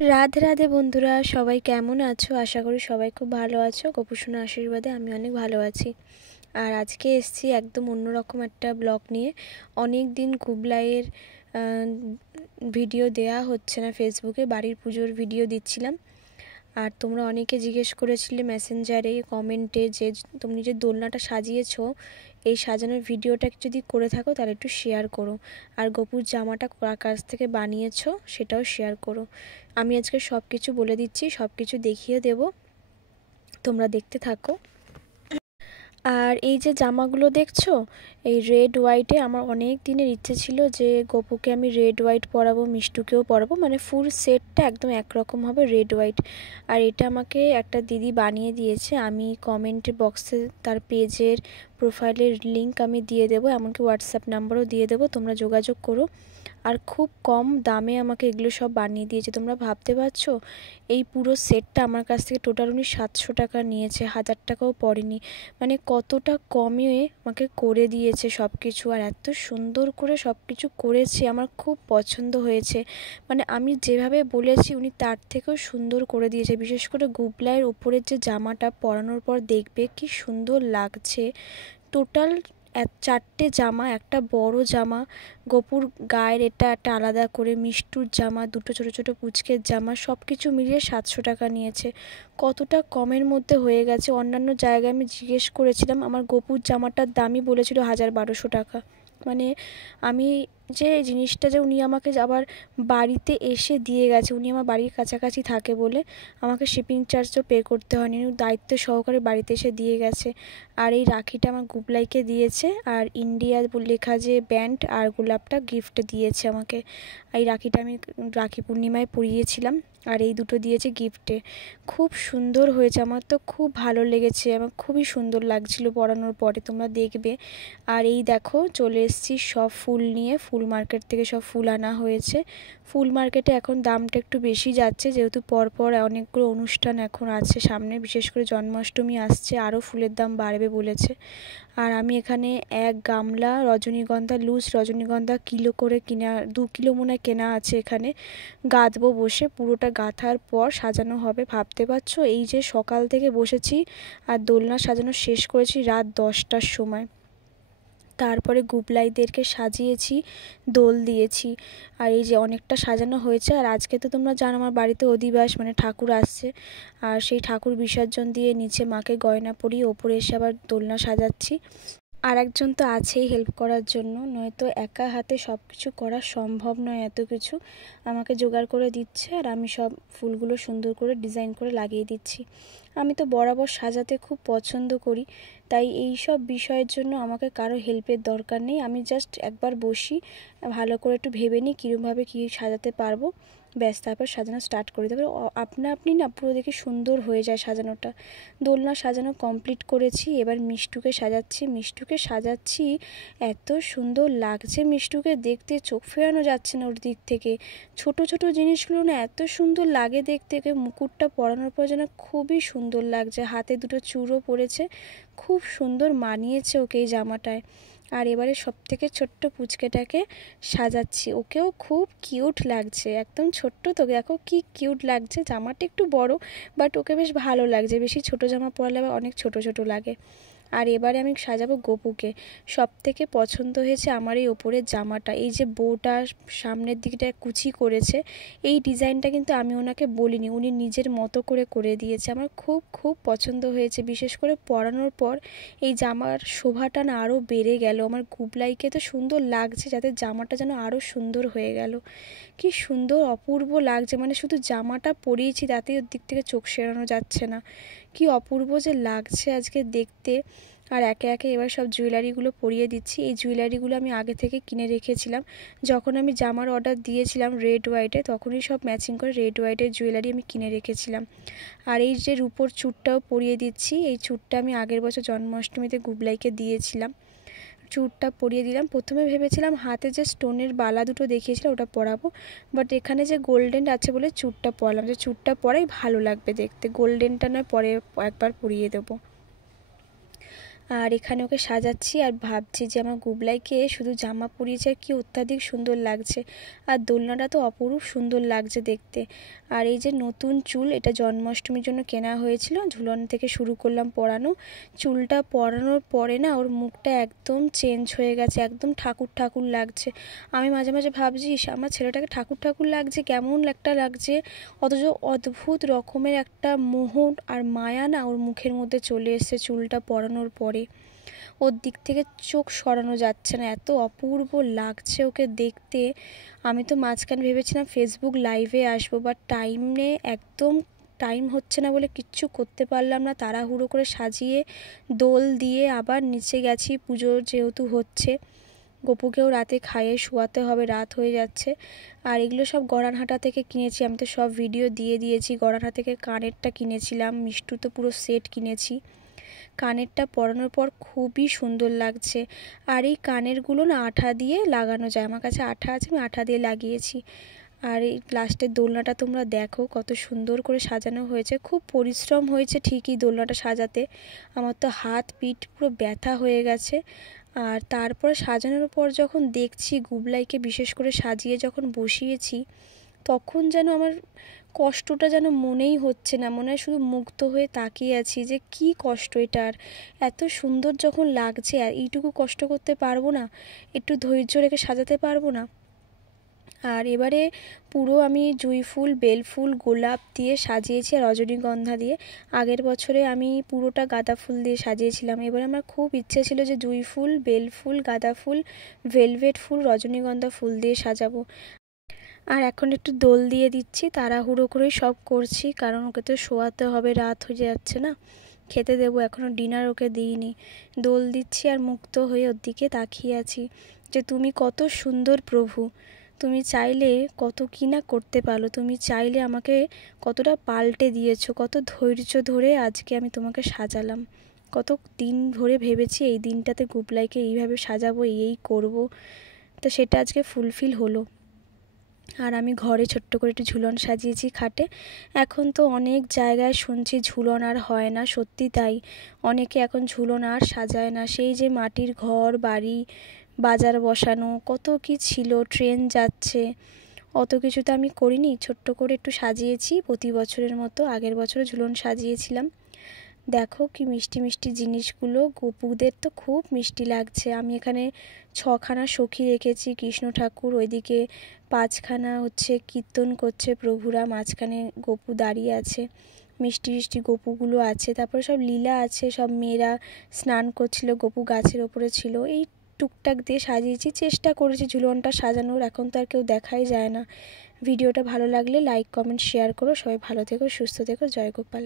রাধে রাধে বন্ধুরা, সবাই কেমন আছো? আশা করি সবাই খুব ভালো আছো। গোপুসোনার আশীর্বাদে আমি অনেক ভালো আছি। আর আজকে এসেছি একদম অন্যরকম একটা ব্লগ নিয়ে। অনেক দিন কুবলাইয়ের ভিডিও দেয়া হচ্ছে না ফেসবুকে। বাড়ির পুজোর ভিডিও দিচ্ছিলাম। আর তোমরা অনেকে জিজ্ঞেস করেছিলে মেসেঞ্জারে, কমেন্টে যে তুমি যে দোলনাটা সাজিয়েছো, এই সাজানোর ভিডিওটা যদি করে থাকো তাহলে একটু শেয়ার করো। আর গোপুর জামাটা কার কাছ থেকে বানিয়েছো সেটাও শেয়ার করো। আমি আজকে সব কিছু বলে দিচ্ছি, সব কিছু দেখিয়ে দেব, তোমরা দেখতে থাকো। আর এই যে জামাগুলো দেখছো, এই রেড হোয়াইটে আমার অনেক দিনের ইচ্ছে ছিল যে গোপুকে আমি রেড হোয়াইট পরাবো, মিষ্টুকেও পরাবো, মানে ফুল সেটটা একদম একরকম হবে রেড হোয়াইট। আর এটা আমাকে একটা দিদি বানিয়ে দিয়েছে। আমি কমেন্ট বক্সে তার পেজের প্রোফাইলের লিঙ্ক আমি দিয়ে দেবো, এমনকি হোয়াটসঅ্যাপ নাম্বারও দিয়ে দেবো, তোমরা যোগাযোগ করো। আর খুব কম দামে আমাকে এগুলো সব বানিয়ে দিয়েছে। তোমরা ভাবতে পারছো, এই পুরো সেটটা আমার কাছ থেকে টোটাল উনি 700 টাকা নিয়েছে, 1000 টাকাও পড়েনি। মানে কতটা কমে আমাকে করে দিয়েছে সব কিছু। আর এত সুন্দর করে সব কিছু করেছে, আমার খুব পছন্দ হয়েছে। মানে আমি যেভাবে বলেছি উনি তার থেকেও সুন্দর করে দিয়েছে। বিশেষ করে গুবলাইয়ের উপরের যে জামাটা পরানোর পর দেখবে কি সুন্দর লাগছে। টোটাল 4টে জামা, একটা বড় জামা, গোপুর গায়ের এটা একটা আলাদা করে, মিষ্টুর জামা, দুটো ছোট ছোট পুচকের জামা, সব কিছু মিলিয়ে 700 টাকা নিয়েছে। কতটা কমের মধ্যে হয়ে গেছে। অন্যান্য জায়গায় আমি জিজ্ঞেস করেছিলাম, আমার গোপুর জামাটার দামই বলেছিল 1000-1200 টাকা। মানে আমি যে জিনিসটা যে উনি আমাকে আবার বাড়িতে এসে দিয়ে গেছে, উনি আমার বাড়ির কাছাকাছি থাকে বলে আমাকে শিপিং চার্জও পে করতে হয়নি, উনি দায়িত্ব সহকারে বাড়িতে এসে দিয়ে গেছে। আর এই রাখিটা আমার গুবলাইকে দিয়েছে, আর ইন্ডিয়া লেখা যে ব্যান্ড আর গোলাপটা গিফট দিয়েছে আমাকে। এই রাখিটা আমি রাখি পূর্ণিমায় পরিয়েছিলাম, আর এই দুটো দিয়েছে গিফটে। খুব সুন্দর হয়েছে, আমার তো খুব ভালো লেগেছে, আমার খুবই সুন্দর লাগছিল পরানোর পরে, তোমরা দেখবে। আর এই দেখো চলে এসেছি সব ফুল নিয়ে, ফুল মার্কেট থেকে সব ফুল আনা হয়েছে। ফুল মার্কেটে এখন দামটা একটু বেশি যাচ্ছে, যেহেতু পরপর অনেকগুলো অনুষ্ঠান এখন আছে সামনে, বিশেষ করে জন্মাষ্টমী আসছে, আরও ফুলের দাম বাড়বে বলেছে। আর আমি এখানে 1 গামলা রজনীগন্ধা, লুজ রজনীগন্ধা কিলো করে কিনা, 2 কিলো মনে হয় কেনা আছে এখানে। গাঁথবো বসে, পুরোটা গাঁথার পর সাজানো হবে। ভাবতে পারছো, এই যে সকাল থেকে বসেছি আর দোলনা সাজানো শেষ করেছি রাত 10টার সময়। তারপরে গুবলাইদেরকে সাজিয়েছি, দোল দিয়েছি। আর এই যে অনেকটা সাজানো হয়েছে। আর আজকে তো তোমরা জানো আমার বাড়িতে অধিবাস, মানে ঠাকুর আসছে। আর সেই ঠাকুর বিসর্জন দিয়ে নিচে মাকে গয়না পরিয়ে ওপরে এসে আবার দোলনা সাজাচ্ছি। আর একজন তো আছেই হেল্প করার জন্য, নয়তো একা হাতে সব কিছু করা সম্ভব নয়। এত কিছু আমাকে জোগাড় করে দিচ্ছে, আর আমি সব ফুলগুলো সুন্দর করে ডিজাইন করে লাগিয়ে দিচ্ছি। আমি তো বরাবর সাজাতে খুব পছন্দ করি, তাই এই সব বিষয়ের জন্য আমাকে কারো হেল্পের দরকার নেই। আমি জাস্ট একবার বসি, ভালো করে একটু ভেবে নিই কীরকমভাবে কী সাজাতে পারবো, ব্যাস তারপর সাজানো স্টার্ট করে দেবে। আপনা আপনি না পুরো দেখে সুন্দর হয়ে যায় সাজানোটা। দোলনা সাজানো কমপ্লিট করেছি, এবার মিষ্টুকে সাজাচ্ছি। এত সুন্দর লাগছে মিষ্টুকে দেখতে, চোখ ফেরানো যাচ্ছে না ওর দিক থেকে। ছোট ছোট জিনিসগুলো না এত সুন্দর লাগে দেখতে, মুকুটটা পরানোর পর যেন খুবই সুন্দর লাগছে। হাতে দুটো চূড়ও পড়েছে, খুব সুন্দর মানিয়েছে ওকে এই জামাটায়। আর এবারে সব থেকে ছোট্ট পুচকেটাকে সাজাচ্ছি, ওকেও খুব কিউট লাগছে, একদম ছোট্ট তো, দেখো কি কিউট লাগছে। জামাটা একটু বড়, বাট ওকে বেশ ভালো লাগছে। বেশি ছোট জামা পরলে আবার অনেক ছোট ছোট লাগে। আর এবারে আমি সাজাবো গোপুকে। সব থেকে পছন্দ হয়েছে আমার এই ওপরের জামাটা, এই যে বউটা সামনের দিকটা কুচি করেছে, এই ডিজাইনটা কিন্তু আমি ওনাকে বলিনি, উনি নিজের মতো করে করে দিয়েছে। আমার খুব খুব পছন্দ হয়েছে। বিশেষ করে পরানোর পর এই জামার শোভাটা না আরও বেড়ে গেল। আমার গুবলাইকে তো সুন্দর লাগছে, যাতে জামাটা যেন আরও সুন্দর হয়ে গেল। কি সুন্দর অপূর্ব লাগছে, মানে শুধু জামাটা পরিয়েছি তাতেই ওর দিক থেকে চোখ সরানো যাচ্ছে না। কি অপূর্ব যে লাগছে আজকে দেখতে। আর একে একে এবার সব জুয়েলারিগুলো পরিয়ে দিচ্ছি। এই জুয়েলারিগুলো আমি আগে থেকে কিনে রেখেছিলাম, যখন আমি জামার অর্ডার দিয়েছিলাম রেড হোয়াইটে, তখনই সব ম্যাচিং করে রেড হোয়াইটের জুয়েলারি আমি কিনে রেখেছিলাম। আর এই যে রূপোর চূড়টাও পরিয়ে দিচ্ছি, এই চূড়টা আমি আগের বছর জন্মাষ্টমীতে গুবলাইকে দিয়েছিলাম। চূড়টা পরিয়ে দিলাম। প্রথমে ভেবেছিলাম হাতে যে স্টোনের বালা দুটো দেখিয়েছিলাম ওটা পরাবো, বাট এখানে যে গোল্ডেন আছে বলে চূড়টা পরালাম, যে চূড়টা পরাই ভালো লাগবে দেখতে, গোল্ডেনটা নয় পরে একবার পরিয়ে দেবো। আর এখানে ওকে সাজাচ্ছি আর ভাবছি যে আমার গুবলাইকে শুধু জামা পরিয়েছে আর কি অত্যাধিক সুন্দর লাগছে। আর দোলনাটা তো অপরূপ সুন্দর লাগছে দেখতে। আর এই যে নতুন চুল, এটা জন্মাষ্টমীর জন্য কেনা হয়েছিল, ঝুলন থেকে শুরু করলাম পরানো। চুলটা পরানোর পরে না ওর মুখটা একদম চেঞ্জ হয়ে গেছে, একদম ঠাকুর ঠাকুর লাগছে। আমি মাঝে মাঝে ভাবছি আমার ছেলেটাকে ঠাকুর ঠাকুর লাগছে, কেমন একটা লাগছে, অথচ অদ্ভুত রকমের একটা মোহ আর মায়া না ওর মুখের মধ্যে চলে এসেছে চুলটা পরানোর পরে। ওর দিক থেকে চোখ সরানো যাচ্ছে না, এত অপূর্ব লাগছে ওকে দেখতে। আমি তো মাঝখানে ভেবেছিলাম ফেসবুক লাইভে আসবো, বাট একদম টাইম হচ্ছে না বলে কিচ্ছু করতে পারলাম না। তাড়াহুড়ো করে সাজিয়ে দোল দিয়ে আবার নিচে গেছি, পুজো যেহেতু হচ্ছে। গপুকেও রাতে খাইয়ে শোয়াতে হবে, রাত হয়ে যাচ্ছে। আর এগুলো সব গড়ানহাটা থেকে কিনেছি, আমি তো সব ভিডিও দিয়ে দিয়েছি। গড়ানহাটা থেকে কানেরটা কিনেছিলাম, মিষ্টু তো পুরো সেট কিনেছি। কানেরটা পরানোর পর খুবই সুন্দর লাগছে। আর এই কানেরগুলো না আঠা দিয়ে লাগানো যায়, আমার কাছে আঠা আছে, আমি আঠা দিয়ে লাগিয়েছি। আর এই লাস্টের দোলনাটা তোমরা দেখো কত সুন্দর করে সাজানো হয়েছে। খুব পরিশ্রম হয়েছে ঠিকই দোলনাটা সাজাতে, আমার তো হাত পিঠ পুরো ব্যথা হয়ে গেছে। আর তারপর সাজানোর পর যখন দেখছি গুবলাইকে বিশেষ করে সাজিয়ে যখন বসিয়েছি, তখন যেন আমার কষ্টটা যেন মনেই হচ্ছে না, মনে হয় শুধু মুগ্ধ হয়ে তাকিয়ে আছি যে কি কষ্ট এটার। এত সুন্দর যখন লাগছে আর এইটুকু কষ্ট করতে পারবো না, একটু ধৈর্য রেখে সাজাতে পারবো না। আর এবারে পুরো আমি জুঁই ফুল, বেল ফুল, গোলাপ দিয়ে সাজিয়েছি আর রজনীগন্ধা দিয়ে। আগের বছরে আমি পুরোটা গাঁদা ফুল দিয়ে সাজিয়েছিলাম। এবারে আমার খুব ইচ্ছে ছিল যে জুঁই ফুল, বেল ফুল, গাঁদা ফুল, ভেলভেট ফুল, রজনীগন্ধা ফুল দিয়ে সাজাবো। আর এখন একটু দোল দিয়ে দিচ্ছি, তাড়াহুড়ো করেই সব করছি, কারণ ওকে তো শোয়াতে হবে, রাত হয়ে যাচ্ছে না। খেতে দেবো, এখনও ডিনার ওকে দিইনি। দোল দিচ্ছি আর মুক্ত হয়ে ওর দিকে তাকিয়ে আছি যে তুমি কত সুন্দর প্রভু, তুমি চাইলে কত কি না করতে পারো, তুমি চাইলে আমাকে কতটা পাল্টে দিয়েছো, কত ধৈর্য ধরে আজকে আমি তোমাকে সাজালাম। কত দিন ধরে ভেবেছি এই দিনটাতে গুবলাইকে এইভাবে সাজাবো, এই করবো, তো সেটা আজকে ফুলফিল হলো। আর আমি ঘরে ছোট্ট করে একটু ঝুলন সাজিয়েছি খাটে। এখন তো অনেক জায়গায় শুনছি ঝুলন আর হয় না, সত্যি তাই। অনেকে এখন ঝুলন আর সাজায় না। সেই যে মাটির ঘর বাড়ি, বাজার বসানো, কত কি ছিল, ট্রেন যাচ্ছে, অত কিছু তো আমি করিনি। ছোট্ট করে একটু সাজিয়েছি প্রতি বছরের মতো, আগের বছরও ঝুলন সাজিয়েছিলাম। দেখো কি মিষ্টি মিষ্টি জিনিসগুলো, গপুদের তো খুব মিষ্টি লাগছে। আমি এখানে 6খানা সখী রেখেছি, কৃষ্ণ ঠাকুর, ওইদিকে 5খানা হচ্ছে কীর্তন করছে প্রভুরা, মাঝখানে গপু দাঁড়িয়ে আছে, মিষ্টি মিষ্টি গপুগুলো আছে। তারপরে সব লীলা আছে, সব মেয়েরা স্নান করছিল, গপু গাছের ওপরে ছিল। এই টুকটাক দিয়ে সাজিয়েছি, চেষ্টা করেছি ঝুলনটা সাজানোর, এখন তো আর কেউ দেখাই যায় না। ভিডিওটা ভালো লাগলে লাইক কমেন্ট শেয়ার করো। সবাই ভালো থেকো, সুস্থ থেকো, জয় গোপাল।